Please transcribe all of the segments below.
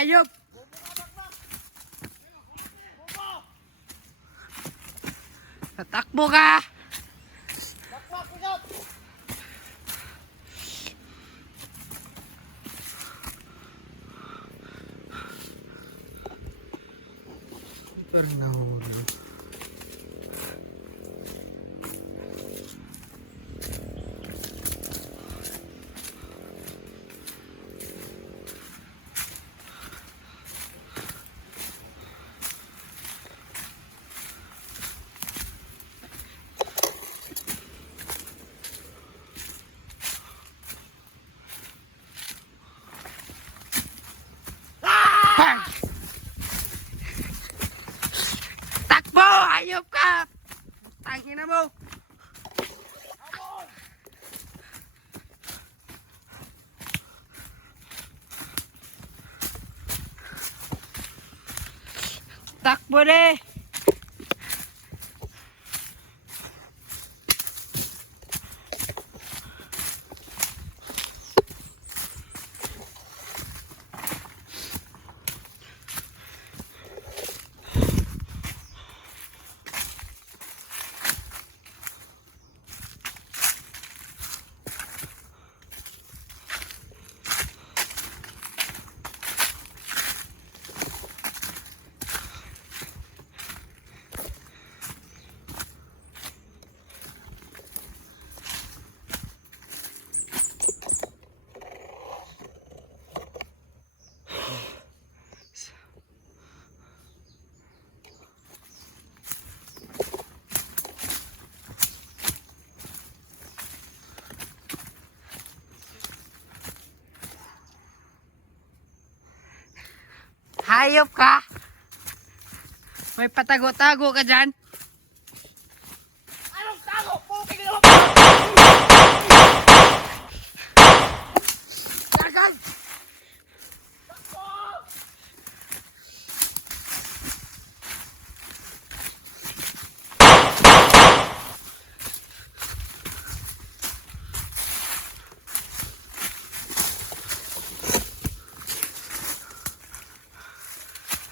hayop! Tatakbo ka! Pero nahuli. Takbo! Hayop ka! Tangina mo! Takbo deh! Hayop ka! May patago-tago ka dyan? Anong tago? Puking na mo! Tagal!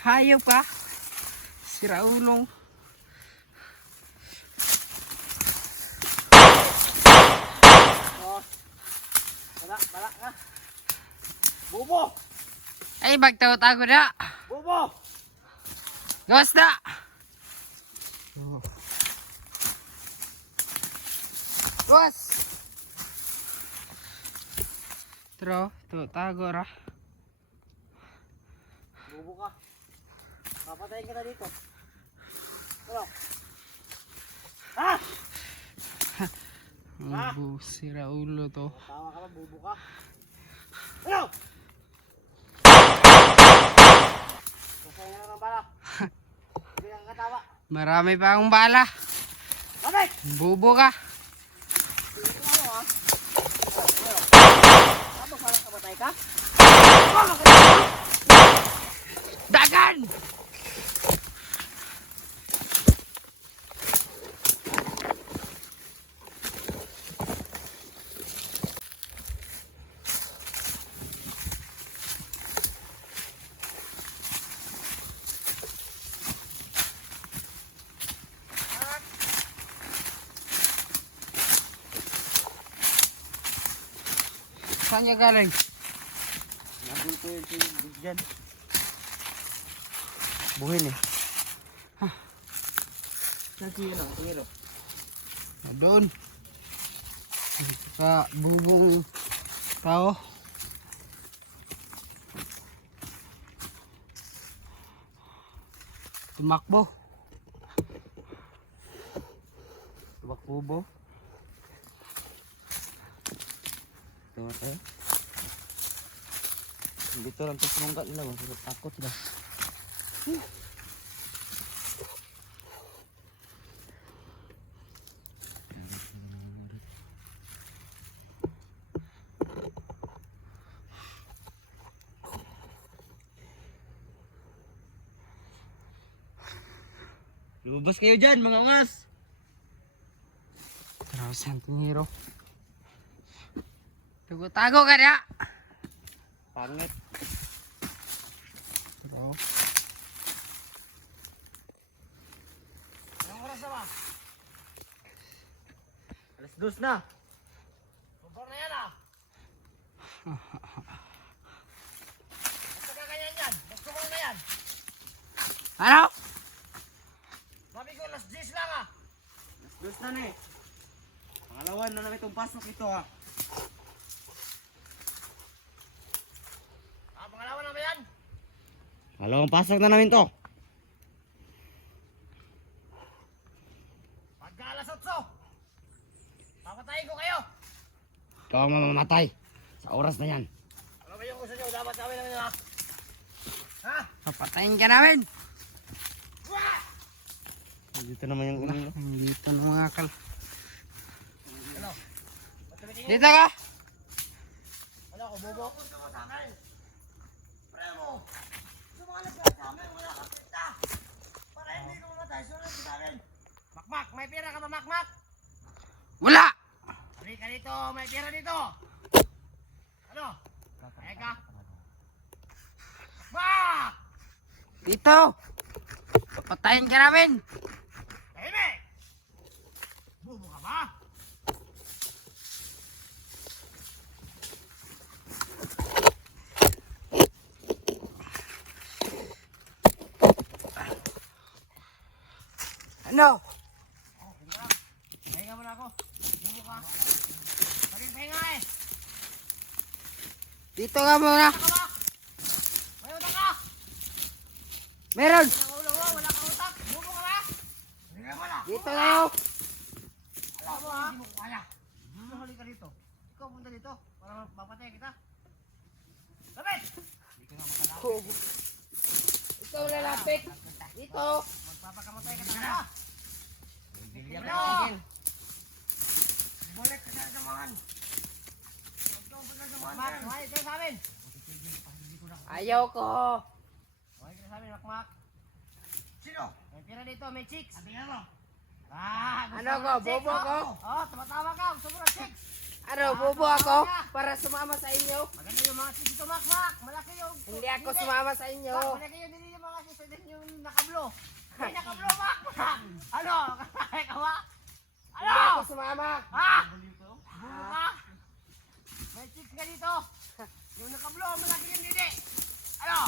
Hayop ka? Sira ulo. Oh. Bala ka. Bubo! Ay, bagtago-tago na. Bubo! Gawas na! Gawas! Tro, tago ra. Bubo ka. Papatayin kita dito. Ano? Ha? Sira ulo to. Tawa ka ba? Bubo ka? Ano? Pasaya na ng bala. Hindi kang katawa. Marami pa akong bala. Babay! Bubo ka. Tingnan mo ha. Ano? Parang kamatay ka? Dagan! Saan niya galing? Nabul ko yung tubig dyan. Buhin eh. Sige. Doon. Sa bubong tao. Tumakbo. Tumakbo. Tama tayo. Dito lang ito sinunggat nila. Takot sila. Lumabas kayo dyan mga ungas. Pero Santinero. Tago-tago ka na. Pangit. Tao. Anong oras na ba? Alas 2 na. Sobrang na yan ah. Basta kaganyan yan. Magsobrang na yan. Ano? Sabi ko, alas 10 lang ah. Alas 2 na eh. Pangalawan na namin itong pasok ito ah. Pangalawan na ba yan? Pangalawang pasok na namin to. Pagka alas 8, papatayin ko kayo. Ikaw ang mamamatay sa oras na yan. Ano ba yung gusto nyo? Dapat gawin namin ha? Ha? Papatayin ka namin. Wah! Dito naman yung ulo. Dito na mga kal. Ano? Ba't tumitingin? Dito ka. Ano ako, bobo? Gusto mo sa akin? Pre mo! Sumalas ka sa amin, wala kang pinta! Para hindi ka mamatay, sumalas ka sa amin! Makmak! May pera ka ba, Makmak? Wala. Hari ka dito! May pera dito! Ano? Kaya ka? Makmak! Dito. Papatayin ka namin. Tahimik! Bobo ka ba? Ano? Oh, hinga lang. Pahinga muna ako. Bobo ka. Paring pahinga eh. Dito ka muna. Utang ka ba? May utang ka? Meron. Ang ulo mo, wala kang utak. Bobo ka ba? Hinga mo na. Dito na ako. Alam mo ha? Hindi mo kaya. Huli ka dito. Ikaw punta dito. Para mapatay kita. Lapit! Hindi ka nga makalaw. Ikaw lalapit. Dito. Magpapakamatay ka talaga. Bilya Ano? Balik ka sa samahan. Huwag kang pagkasamahan. Makmak, kumain kayo sa amin. Ayaw ko. Kumain ka na sa amin, Makmak. Sino? May pera dito, may chicks. Sabi nga mo. Ano ko, bobo ako? Oo, tumatawa ka. Gusto mo ng chicks. Ano, bobo ako? Para sumama sa inyo? Maganda yung mga chicks dito, Makmak. Malaki yung... Hindi ako sumama sa inyo. Malaki yung dili yung mga chicks. Din yung nakablo. May nakablo, Makmak. Ano? Kaya ka ba? Ano? Hindi ako sumama. Ha? Bulo ka? May chicks ka dito. Yung nakablo, malaki yung dili. Ano?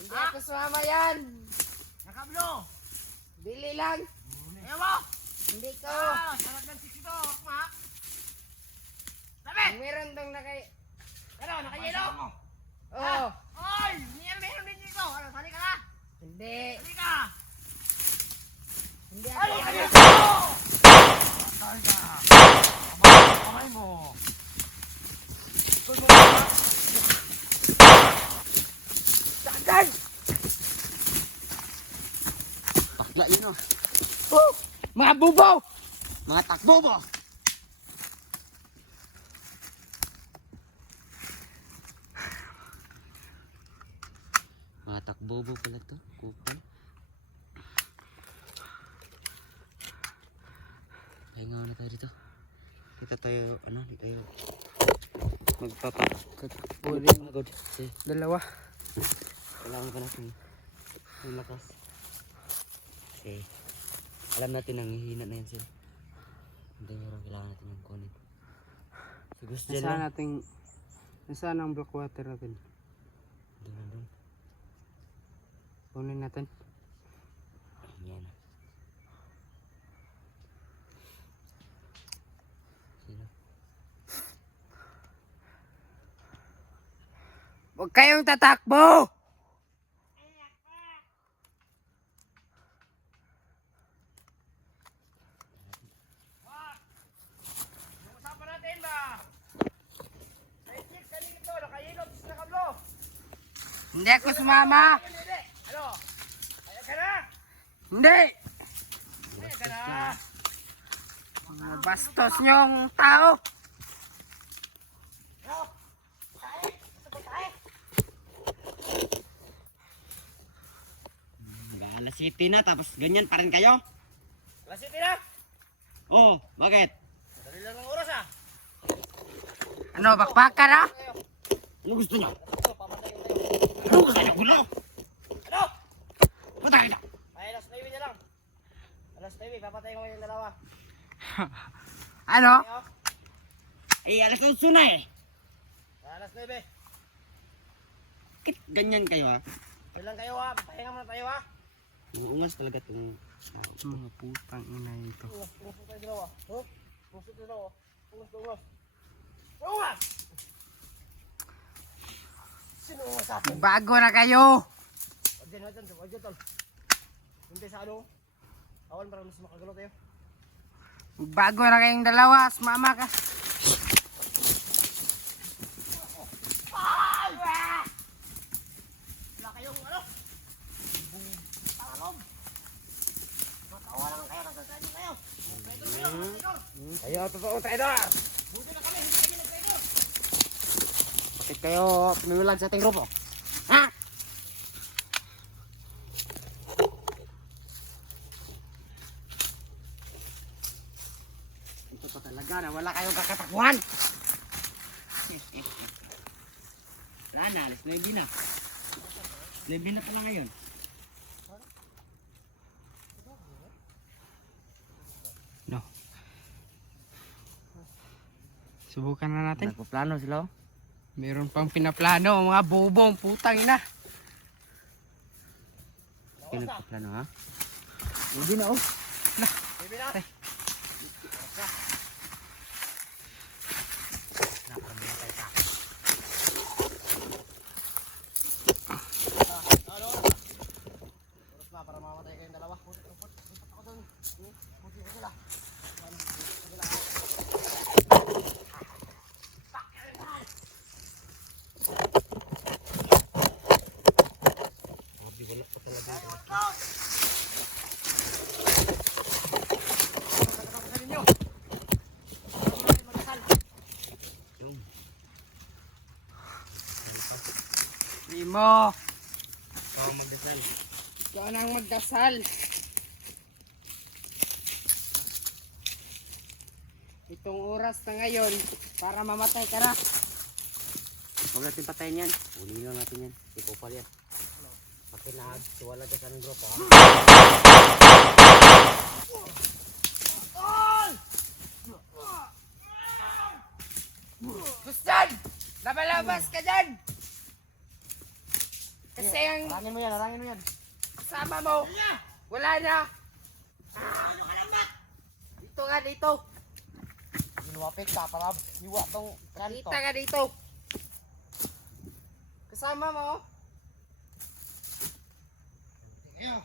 Hindi ako sumama yan. Nakablo. Bili lang. Ayaw mo? Hindi ko. Sarap ng chicks ito, Makmak. Dapat! Meron dong nakay... Ano, nakayelo? Oh. Oy! Meron din dito. Ano, sali ka na? Hindi. Sali ka! Hindi Sali ako. ka dito! Sali ka! Kamay mo! Sagay! Pakla yun oh. Oh! Mga bubaw! Mga takbobo. Mga takbobo pala to. Kupal. Ay nga na tayo dito. Kita tayo, ano, di tayo magpapagod. Kasi Dalawa. kailangan pa natin ng lakas. Kasi alam natin ang hihina na yan sila. Hindi meron kailangan natin yung kunin. So gusto dyan Nasaan lang. nating... Nasaan ang black water natin? Doon na doon. Kunin natin. Yan. Sino? Huwag kayong tatakbo! Yung usapan natin ba? May chicks ka dito. Nakahilot sa nakablo. Hindi ako sumama! Hindi. Ano? Ayaw ka na? Hindi! Ayaw ka na? Mga bastos nyong tao! Ano? Tae? Gusto ko tae? Alas City na tapos ganyan pa rin kayo? Alas 7 na? Oo, bakit? Dali lang ng oras ah. Ano, bakbaka na? Ano gusto niyo? Ito, pamatay ko tayo. Ano gusto niyo? Gulo! Ano? Patay na! Ay, alas 9 na lang. Alas 9, papatay ko yung dalawa. Ano? Ayo. Ay, alas 11 na eh. Alas 9. Bakit ganyan kayo ha? Diyan lang kayo ha. Pahinga muna tayo ha. Uungas talaga itong... Mga putang ina ito. Ungas tayo dalawa. Huh? Ungas tayo dalawa. Ungas. Ungas! Sino ungas sa atin? Bago na kayo. Wag dyan tol. Hindi sa ano. Awan para mas makagalo tayo. Bago na kayong dalawa. Sumama ka. Wala kayong ano? Tangalog. Matawa lang kayo. Nagsasayin kayo. Traidor kayo. Traidor. Ayo, totoo traidor. Buti na kami. Hindi kami nag-traidor. Bakit kayo pinimulag sa ating grupo? Ha? Ito pa talaga na wala kayong kakatakbuhan. Wala na, alas 9 na. 9 na pala ngayon. No. Subukan na natin. Nagpaplano sila oh. Meron pang pinaplano, mga bubong, putang ina. Kayo nagpaplano ha? Hindi na oh. Baby na. Oras na para mamatay kayong dalawa. Puti ako doon. Puti ko sila. Sabi wala pa talaga. Yung. Primo, Baka magdasal. ikaw nang magdasal. Itong oras na ngayon, para mamatay ka na. Huwag natin patayin yan. Unin lang natin yan. Ipupal yan. Bakit nagtiwala ka sa anong grupo ha? Gusto! Labalabas ka dyan! Kasi ang Harangin mo yan. kasama mo, wala na. Dito nga, dito. Inuwapit ka para iwa tong kanto. Kita nga dito. Kasama mo. Ayo.